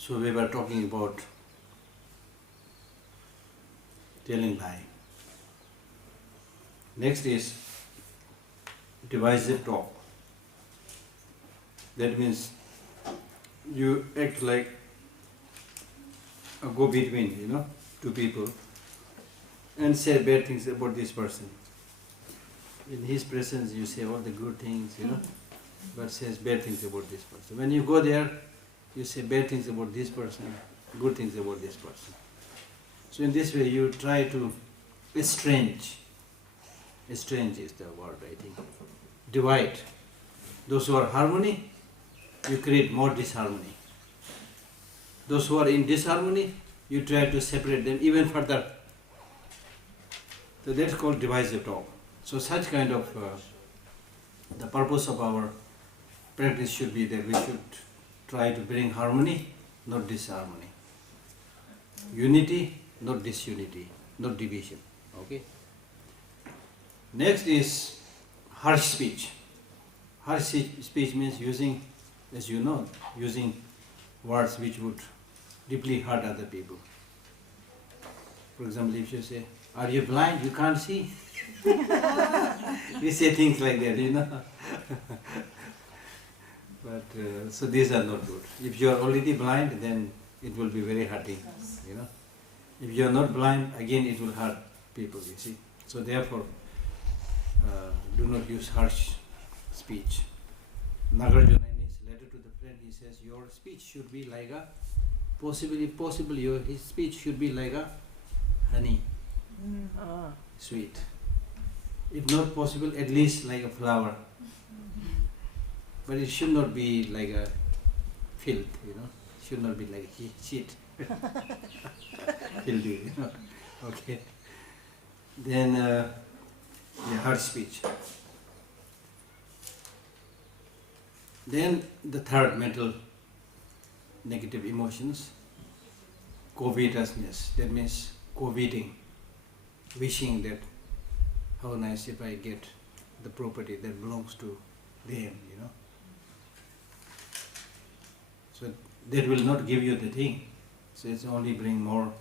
So we were talking about telling lie. Next is divisive talk. That means you act like a go-between, two people, and say bad things about this person. In his presence you say all the good things, but says bad things about this person. When you go there, you say bad things about this person, good things about this person. So in this way you try to estrange is the word, I think, divide. Those who are harmony, you create more disharmony. Those who are in disharmony, you try to separate them even further. So that's called divisive talk. So such kind of, the purpose of our practice should be that we should try to bring harmony, not disharmony. Unity, not disunity, not division. Okay. Next is harsh speech. Harsh speech means using, as you know, using words which would deeply hurt other people. For example, if you say, "Are you blind? You can't see?" We say things like that, But so these are not good. If you are already blind, then it will be very hurting, If you are not blind, again it will hurt people, you see. So therefore, do not use harsh speech. Nagarjuna in his letter to the friend, he says, your speech should be like a, his speech should be like a honey, sweet. If not possible, at least like a flower. But it should not be like a filth, It should not be like shit. Filthy, Okay. Then harsh speech. Then the third mental negative emotions, covetousness. That means coveting, wishing that how nice if I get the property that belongs to them, So that will not give you the thing. So it's only bring more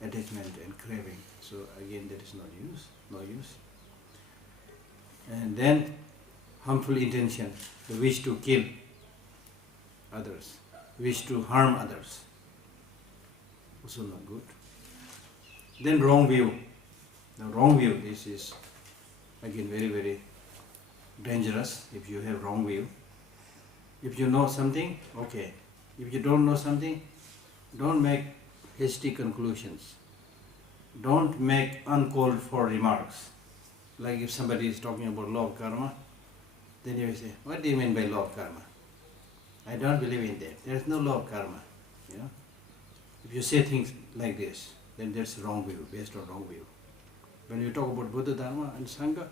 attachment and craving. So again, that is no use. And then harmful intention, the wish to kill others, wish to harm others, also not good. Then wrong view. The wrong view, this is again very, very dangerous if you have wrong view. If you know something, okay. If you don't know something, don't make hasty conclusions. Don't make uncalled for remarks. Like if somebody is talking about law of karma, then you say, what do you mean by law of karma? I don't believe in that. There is no law of karma. If you say things like this, then that's wrong view, based on wrong view. When you talk about Buddha Dharma and Sangha,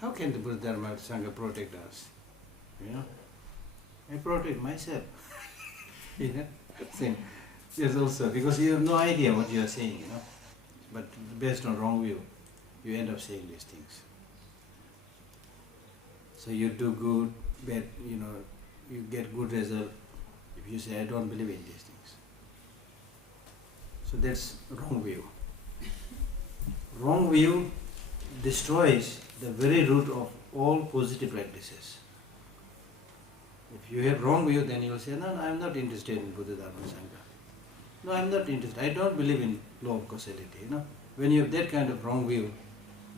how can the Buddha Dharma and Sangha protect us? I protect myself. Same. Yes, also, because you have no idea what you are saying, But based on wrong view, you end up saying these things. So you do good, bad, you get good result if you say, I don't believe in these things. So that's wrong view. Wrong view destroys the very root of all positive practices. If you have wrong view, then you will say, no, I am not interested in Buddha Dharma Sangha. No, I am not interested. I don't believe in law of causality. When you have that kind of wrong view,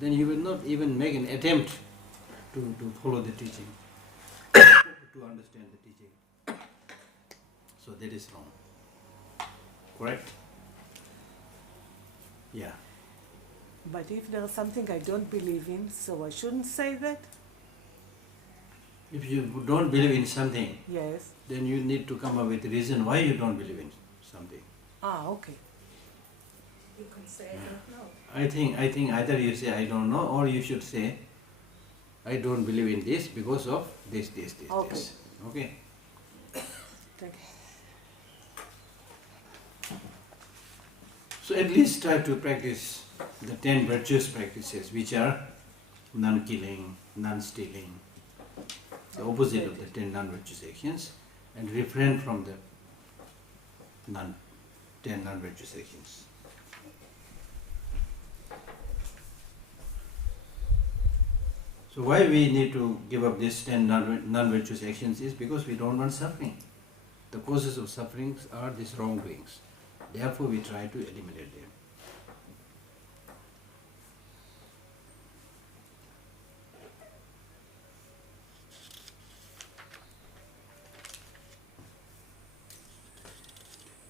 then you will not even make an attempt to follow the teaching, to understand the teaching. So that is wrong. Correct? Yeah. But if there is something I don't believe in, so I shouldn't say that? If you don't believe in something, yes, then you need to come up with a reason why you don't believe in something. Okay. You can say I don't know. I think either you say I don't know, or you should say I don't believe in this because of this. Okay. This. Okay. Thank you. So at least try to practice the 10 virtuous practices, which are non-killing, non-stealing, the opposite of the 10 non-virtuous actions, and refrain from the 10 non-virtuous actions. So why we need to give up these 10 non-virtuous actions is because we don't want suffering. The causes of sufferings are these wrongdoings. Therefore, we try to eliminate them.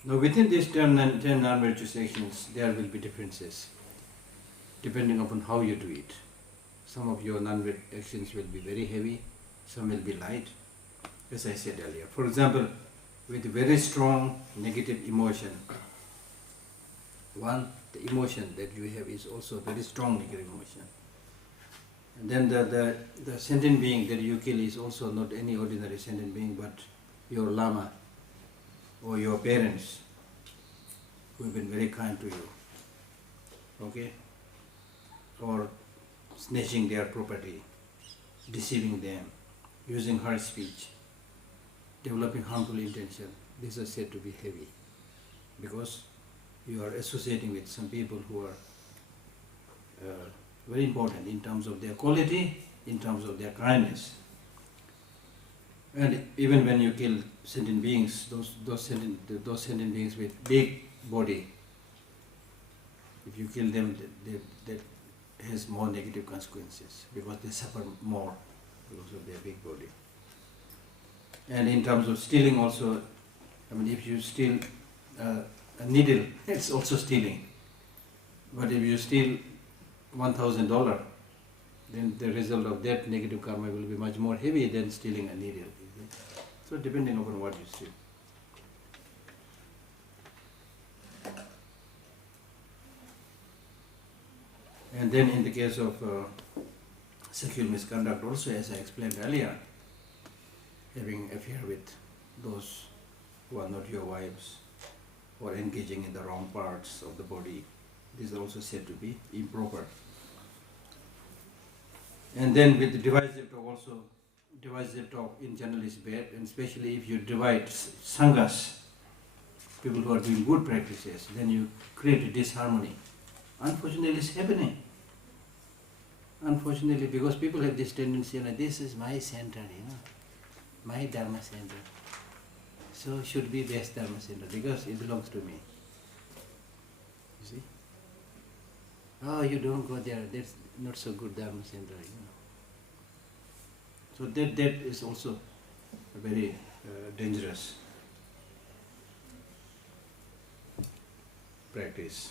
Now, within these 10 non-virtuous actions, there will be differences depending upon how you do it. Some of your non-virtuous actions will be very heavy, some will be light, as I said earlier. For example, with very strong negative emotion, the emotion that you have is also very strong negative emotion. And then the sentient being that you kill is also not any ordinary sentient being, but your lama or your parents who have been very kind to you, okay? Or snatching their property, deceiving them, using harsh speech, developing harmful intention. These are said to be heavy because you are associating with some people who are very important in terms of their quality, in terms of their kindness. And even when you kill sentient beings, those sentient beings with big body, if you kill them, that has more negative consequences because they suffer more because of their big body. And in terms of stealing also, I mean, if you steal a needle, it's also stealing. But if you steal $1,000, then the result of that negative karma will be much more heavy than stealing a needle. So depending upon what you steal. And then in the case of sexual misconduct also, as I explained earlier, having affair with those who are not your wives or engaging in the wrong parts of the body, these are also said to be improper. And then with the divisive talk also, divisive talk in general is bad, and especially if you divide sanghas, people who are doing good practices, then you create a disharmony. Unfortunately, it's happening. Unfortunately, because people have this tendency, this is my center, my Dharma center. So should be best Dharma center because it belongs to me. You see? Oh, you don't go there, that's not so good Dharma center, So that is also a very dangerous practice.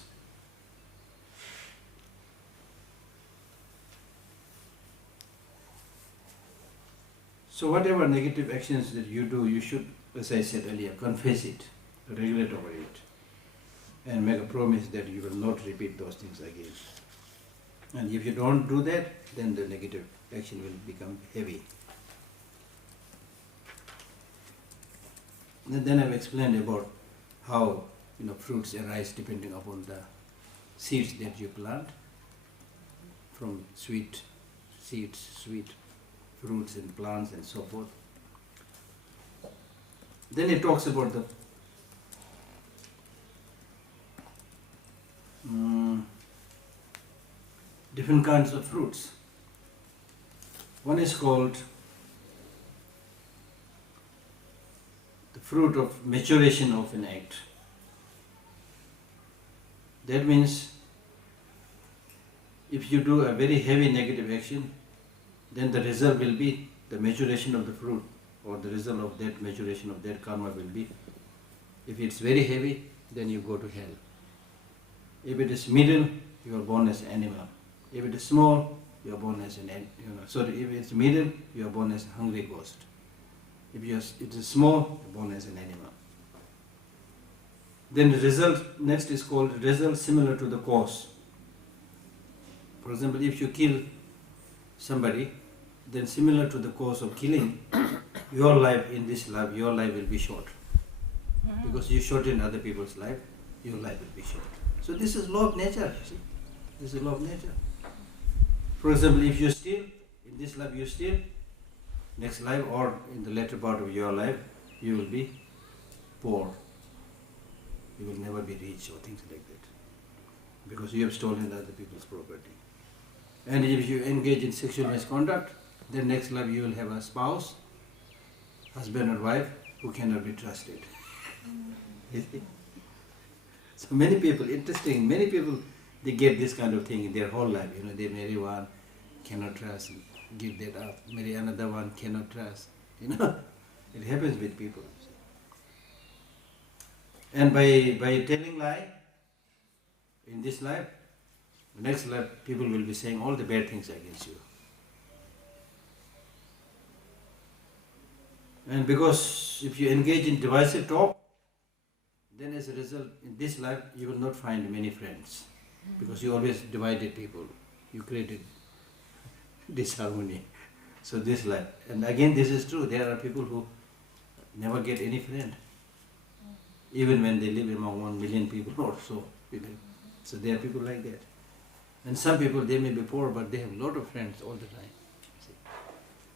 So whatever negative actions that you do, you should, as I said earlier, confess it, regret over it, and make a promise that you will not repeat those things again. And if you don't do that, then the negative action will become heavy. And then I've explained about how fruits arise depending upon the seeds that you plant, from sweet seeds, sweet fruits and plants and so forth. Then it talks about the different kinds of fruits. One is called the fruit of maturation of an act. That means if you do a very heavy negative action, then the result will be the maturation of the fruit, or the result of that maturation of that karma will be, if it's very heavy, then you go to hell. If it is middle, you are born as an animal. If it is small, you are born as an if it's middle, you are born as a hungry ghost. If it is small, you are born as an animal. Then the result next is called result similar to the cause. For example, if you kill somebody, then similar to the cause of killing, your life in this life, your life will be short. Because you shorten other people's life, your life will be short. So this is law of nature, you see. This is law of nature. For example, if you steal, in this life you steal, next life or in the later part of your life, you will be poor. You will never be rich or things like that. Because you have stolen other people's property. And if you engage in sexual misconduct, then next life you will have a spouse, husband or wife, who cannot be trusted. You see? So many people, interesting, many people, they get this kind of thing in their whole life. They marry one, cannot trust, give that up. Marry another one, cannot trust. It happens with people. And by telling lie, in this life, next life, people will be saying all the bad things against you. And because if you engage in divisive talk, then as a result, in this life, you will not find many friends. Because you always divided people. You created disharmony. So this life. And again, this is true. There are people who never get any friend. Even when they live among 1 million people or so. So there are people like that. And some people, they may be poor, but they have a lot of friends all the time. See?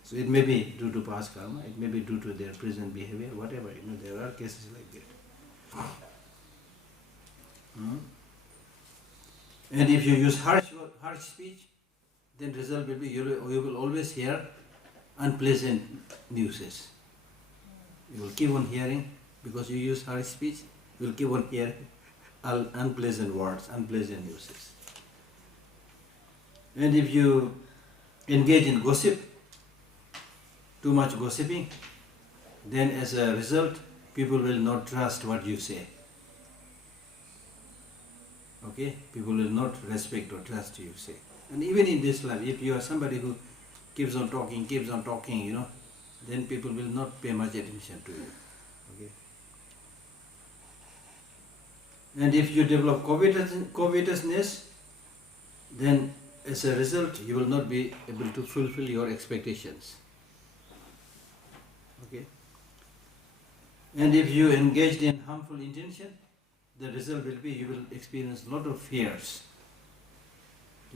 So it may be due to past karma, it may be due to their present behavior, whatever. There are cases like that. And if you use harsh speech, then result will be you will always hear unpleasant newses. You will keep on hearing, because you use harsh speech, you will keep on hearing unpleasant words, unpleasant newses. And if you engage in gossip, too much gossiping, then as a result, people will not trust what you say. Okay? People will not respect or trust you say. And even in this life, if you are somebody who keeps on talking, then people will not pay much attention to you. Okay? And if you develop covetousness, then as a result, you will not be able to fulfill your expectations. Okay? And if you engaged in harmful intention, the result will be you will experience a lot of fears.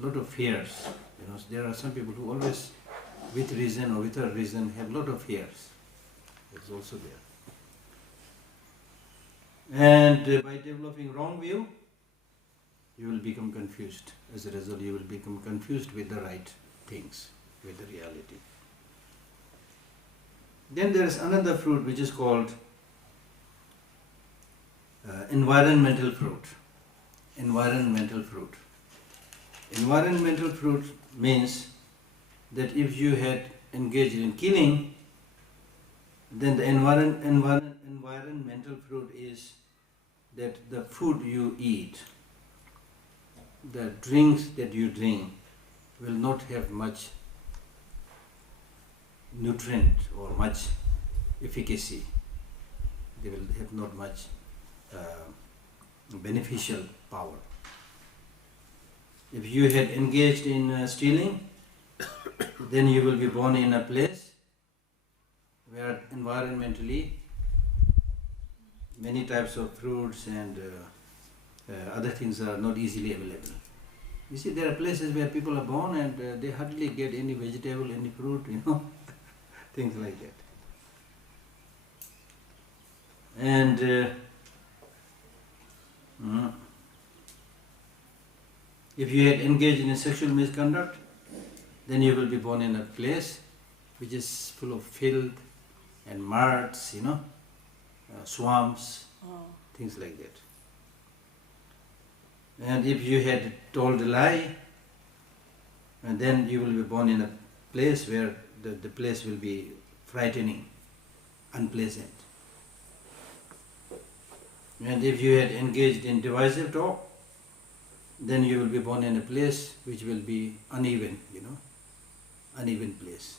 Lot of fears. There are some people who always, with reason or without reason, have a lot of fears. It's also there. And by developing wrong view, you will become confused. As a result, you will become confused with the right things, with the reality. Then there is another fruit which is called environmental fruit. Environmental fruit. Environmental fruit means that if you had engaged in killing, then the environmental fruit is that the food you eat, the drinks that you drink will not have much nutrient or much efficacy. They will have not much beneficial power. If you had engaged in stealing, then you will be born in a place where environmentally many types of fruits and other things are not easily available. You see, there are places where people are born and they hardly get any vegetable, any fruit, things like that. And if you had engaged in a sexual misconduct, then you will be born in a place which is full of filth and marts, swamps, things like that. And if you had told a lie, and then you will be born in a place where the place will be frightening, unpleasant. And if you had engaged in divisive talk, then you will be born in a place which will be uneven, uneven place.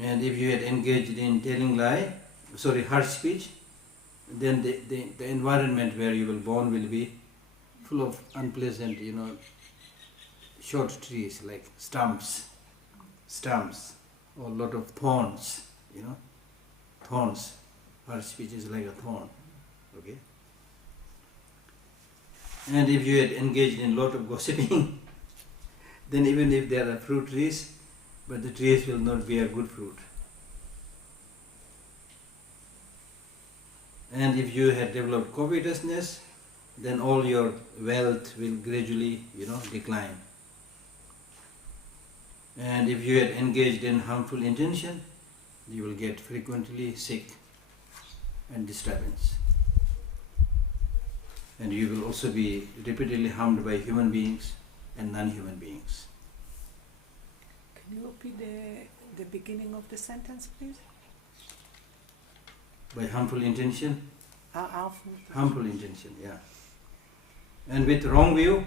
And if you had engaged in telling harsh speech, then the environment where you will born will be full of unpleasant, short trees like stumps, or a lot of thorns, thorns. Harsh speech is like a thorn, okay? And if you had engaged in a lot of gossiping, then even if there are fruit trees, but the trees will not bear good fruit. And if you had developed covetousness, then all your wealth will gradually, decline. And if you had engaged in harmful intention, you will get frequently sick and disturbance. And you will also be repeatedly harmed by human beings and non-human beings. Can you repeat the beginning of the sentence, please? By harmful intention? Harmful. Harmful intention, yeah. And with wrong view,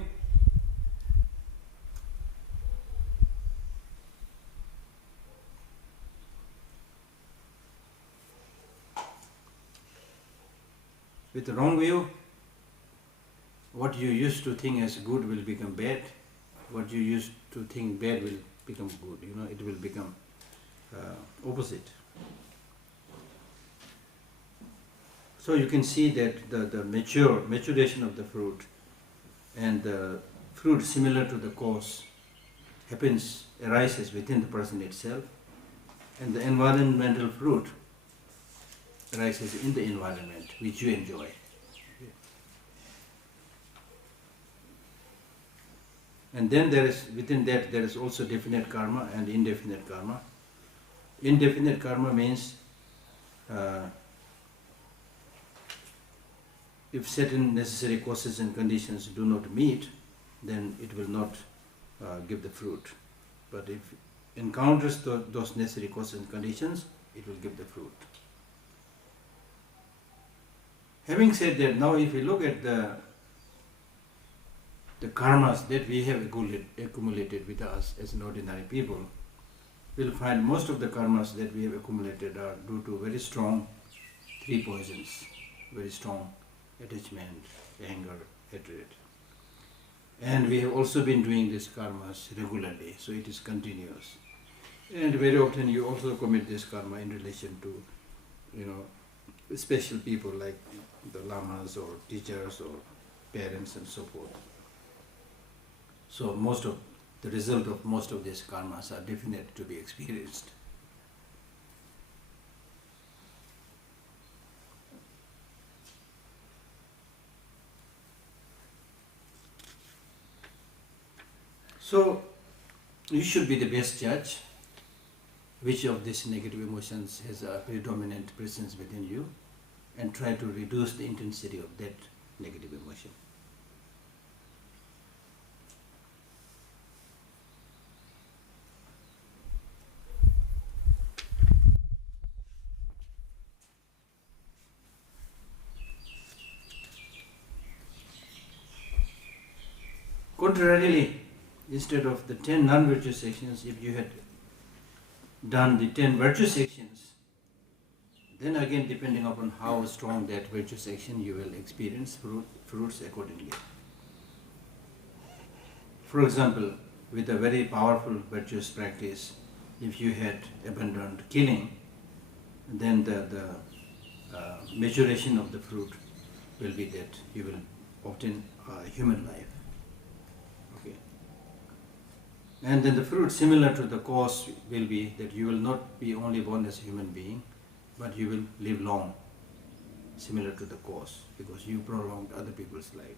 what you used to think as good will become bad. What you used to think bad will become good. It will become opposite. So you can see that the maturation of the fruit, and the fruit similar to the cause arises within the person itself, and the environmental fruit arises in the environment which you enjoy. And then within that there is also definite karma and indefinite karma. Indefinite karma means if certain necessary causes and conditions do not meet, then it will not give the fruit. But if it encounters those necessary causes and conditions, it will give the fruit. Having said that, now if we look at the karmas that we have accumulated with us as an ordinary people, we'll find most of the karmas that we have accumulated are due to very strong three poisons, very strong attachment, anger, hatred. And we have also been doing these karmas regularly, so it is continuous. And very often you also commit this karma in relation to, special people like the lamas or teachers or parents and so forth. So the result of most of these karmas are definite to be experienced. So you should be the best judge which of these negative emotions has a predominant presence within you, and try to reduce the intensity of that negative emotion. Contrarily, instead of the 10 non-virtuous actions, if you had done the 10 virtuous actions, then again, depending upon how strong that virtuous action, you will experience fruits accordingly. For example, with a very powerful virtuous practice, if you had abandoned killing, then the maturation of the fruit will be that you will obtain a human life. Okay. And then the fruit similar to the cause will be that you will not be only born as a human being, but you will live long, similar to the cause, because you prolonged other people's life.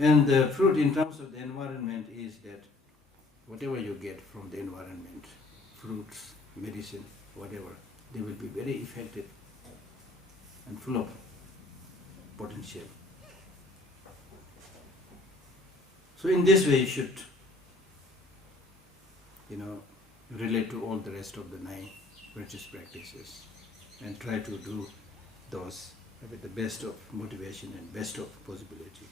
And the fruit in terms of the environment is that whatever you get from the environment, fruits, medicine, whatever, they will be very effective and full of potential. So in this way you should, relate to all the rest of the 9 virtuous practices and try to do those with the best of motivation and best of possibility.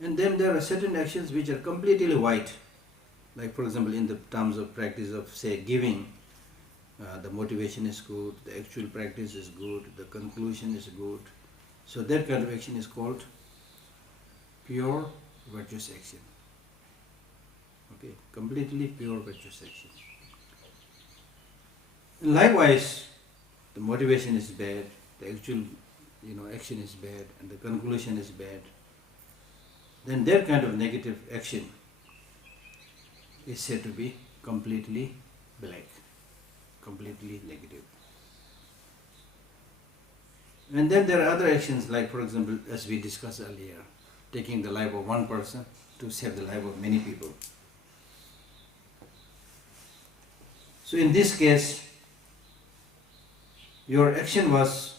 And then there are certain actions which are completely white, like for example in the terms of practice of say giving, the motivation is good, the actual practice is good, the conclusion is good. So that kind of action is called pure virtuous action. Okay, completely pure virtuous action. And likewise, the motivation is bad, the actual action is bad, and the conclusion is bad. Then that kind of negative action is said to be completely black, completely negative. And then there are other actions, like for example, as we discussed earlier, taking the life of one person to save the life of many people. So in this case, your action was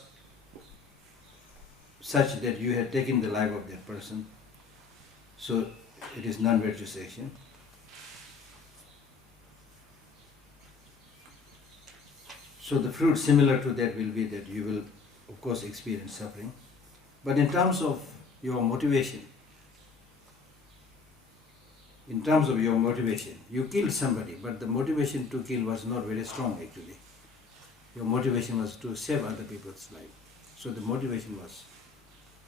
such that you had taken the life of that person, so it is non-virtuous action. So the fruit similar to that will be that you will of course experience suffering. But in terms of your motivation, you killed somebody, but the motivation to kill was not very strong actually. Your motivation was to save other people's life. So the motivation was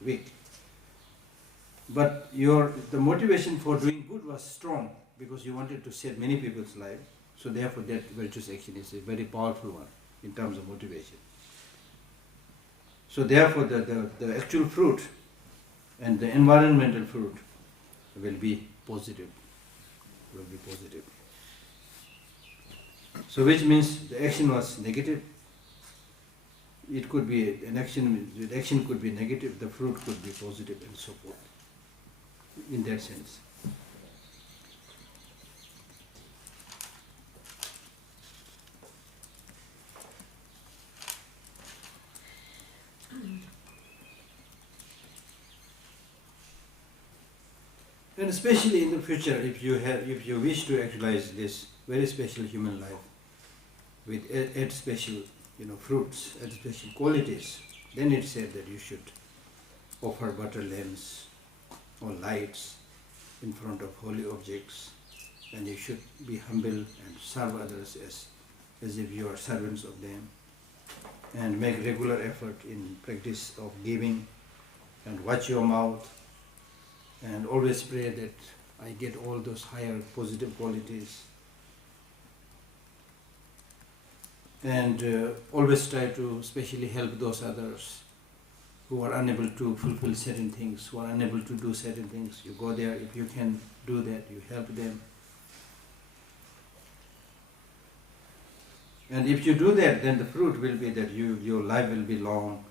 weak. But the motivation for doing good was strong because you wanted to save many people's life. So therefore that virtuous action is a very powerful one in terms of motivation. So therefore the actual fruit and the environmental fruit will be positive. So which means the action was negative. It could be the action could be negative, the fruit could be positive and so forth. In that sense. And especially in the future, if you wish to actualize this very special human life with eight special fruits, eight special qualities, then it said that you should offer butter lamps or lights in front of holy objects, and you should be humble and serve others as if you are servants of them, and make regular effort in practice of giving, and watch your mouth, and always pray that I get all those higher positive qualities, and always try to especially help those others who are unable to fulfill certain things, who are unable to do certain things. You go there, if you can do that, you help them. And if you do that, then the fruit will be that your life will be long,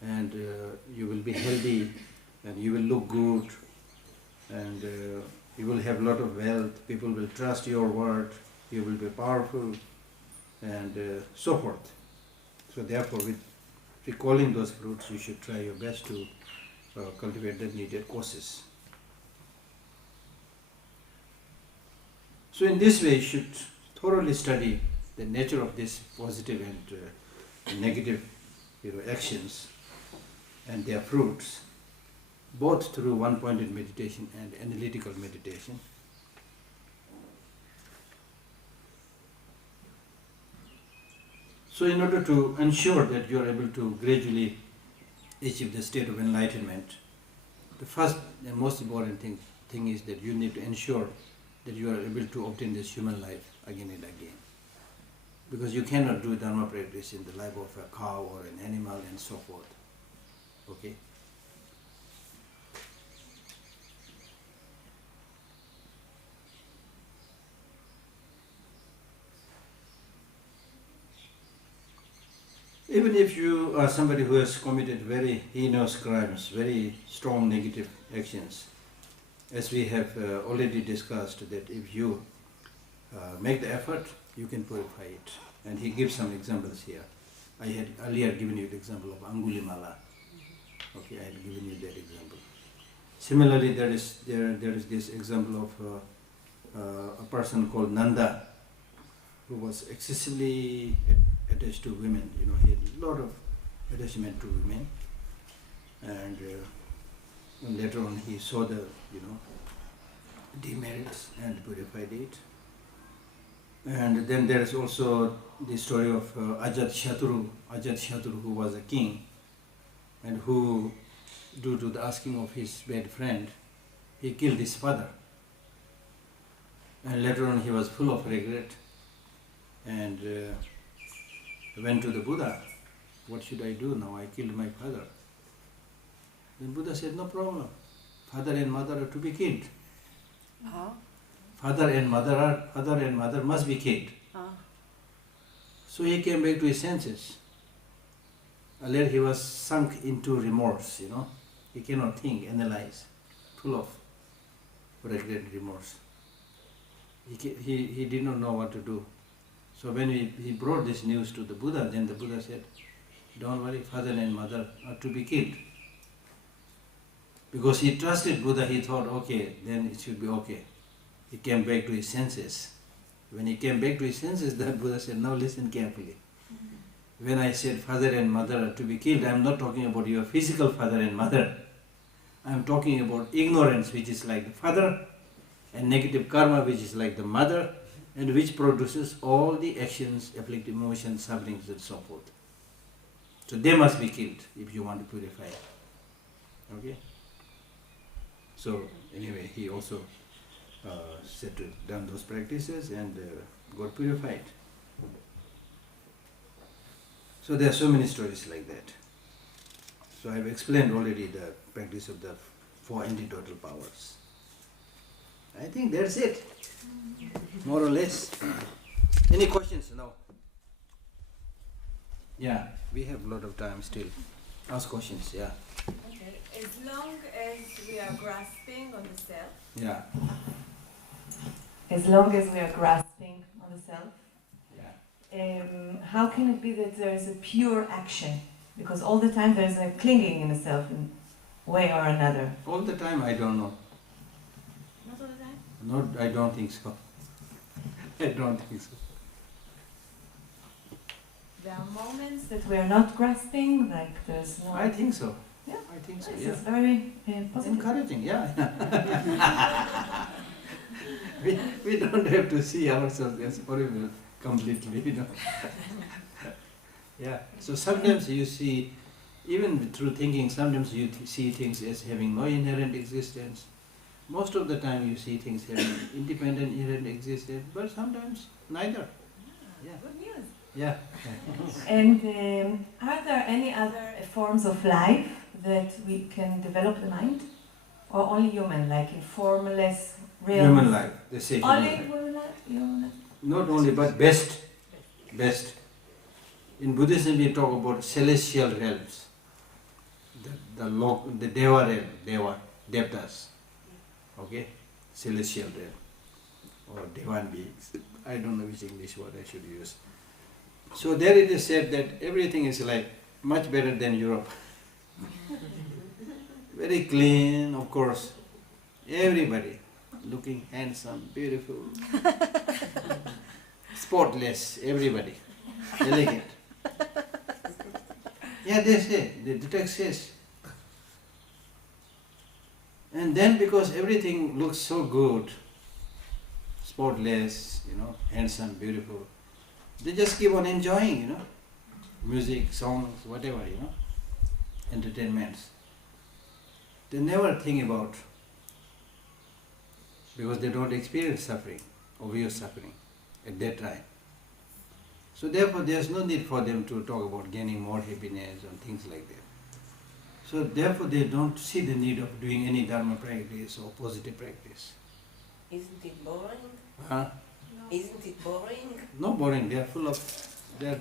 and you will be healthy, and you will look good, and you will have a lot of wealth, people will trust your word, you will be powerful, and so forth. So therefore, with recalling those fruits, you should try your best to cultivate the needed courses. So in this way, you should thoroughly study the nature of these positive and negative actions and their fruits, both through one-pointed meditation and analytical meditation. So in order to ensure that you are able to gradually achieve the state of enlightenment, the first and most important thing is that you need to ensure that you are able to obtain this human life again and again. Because you cannot do Dharma practice in the life of a cow or an animal and so forth. Okay? Even if you are somebody who has committed very heinous crimes, very strong negative actions, as we have already discussed, that if you make the effort, you can purify it. And he gives some examples here. I had earlier given you the example of Angulimala. Okay, I had given you that example. Similarly, there is this example of a person called Nanda, who was excessively attached to women. He had a lot of attachment to women, and later on he saw the demerits and purified it. And then there is also the story of Ajat-Shatru, who was a king, and who, due to the asking of his bad friend, he killed his father. And later on he was full of regret, and went to the Buddha. What should I do now? I killed my father. Then Buddha said, no problem. Father and mother are to be killed. father and mother must be killed. So he came back to his senses. Earlier he was sunk into remorse, He cannot think, analyze, full of regret, remorse. He did not know what to do. So when he brought this news to the Buddha, then the Buddha said, don't worry, father and mother are to be killed. Because he trusted Buddha, he thought, okay, then it should be okay. He came back to his senses. When he came back to his senses, the Buddha said, now listen carefully. When I said father and mother are to be killed, I am not talking about your physical father and mother. I am talking about ignorance, which is like the father, and negative karma, which is like the mother, and which produces all the actions, afflictive emotions, sufferings, and so forth. So they must be killed if you want to purify. Okay? So anyway, he also set to done those practices and got purified. So there are so many stories like that. So I have explained already the practice of the 4 antidotal powers. I think that's it, more or less. Any questions now? Yeah, we have a lot of time still. Ask questions, yeah. Okay. As long as we are grasping on the self. Yeah. As long as we are grasping on the self, Yeah. how can it be that there is a pure action? Because all the time there is a clinging in the self in way or another. All the time, I don't know. Not all the time? No, I don't think so. I don't think so. There are moments that we are not grasping, like there's no... I think so. Yeah. I think so, This yeah. is very positive. Encouraging, yeah. we don't have to see ourselves as horrible completely, Yeah, so sometimes you see, even through thinking, sometimes you see things as having no inherent existence. Most of the time you see things having independent inherent existence, but sometimes neither. Yeah. Good news. Yeah. And are there any other forms of life that we can develop the mind? Or only human, like in formless, real... Human life, they say human Only life. human life? Human life? Not only, but best. Best. In Buddhism we talk about celestial realms. The Deva realm, Devtas. Okay? Celestial realm. Or Devan beings. I don't know which English word I should use. So there it is said that everything is like much better than Europe. Very clean, of course. Everybody looking handsome, beautiful, spotless, everybody, elegant. Yeah, they say, the text says. And then because everything looks so good, spotless, handsome, beautiful, they just keep on enjoying, music, songs, whatever, entertainments. They never think about, because they don't experience suffering, obvious suffering at that time. So therefore there's no need for them to talk about gaining more happiness and things like that. So therefore they don't see the need of doing any dharma practice or positive practice. Isn't it boring? Huh? Isn't it boring? No boring, they are full of, they are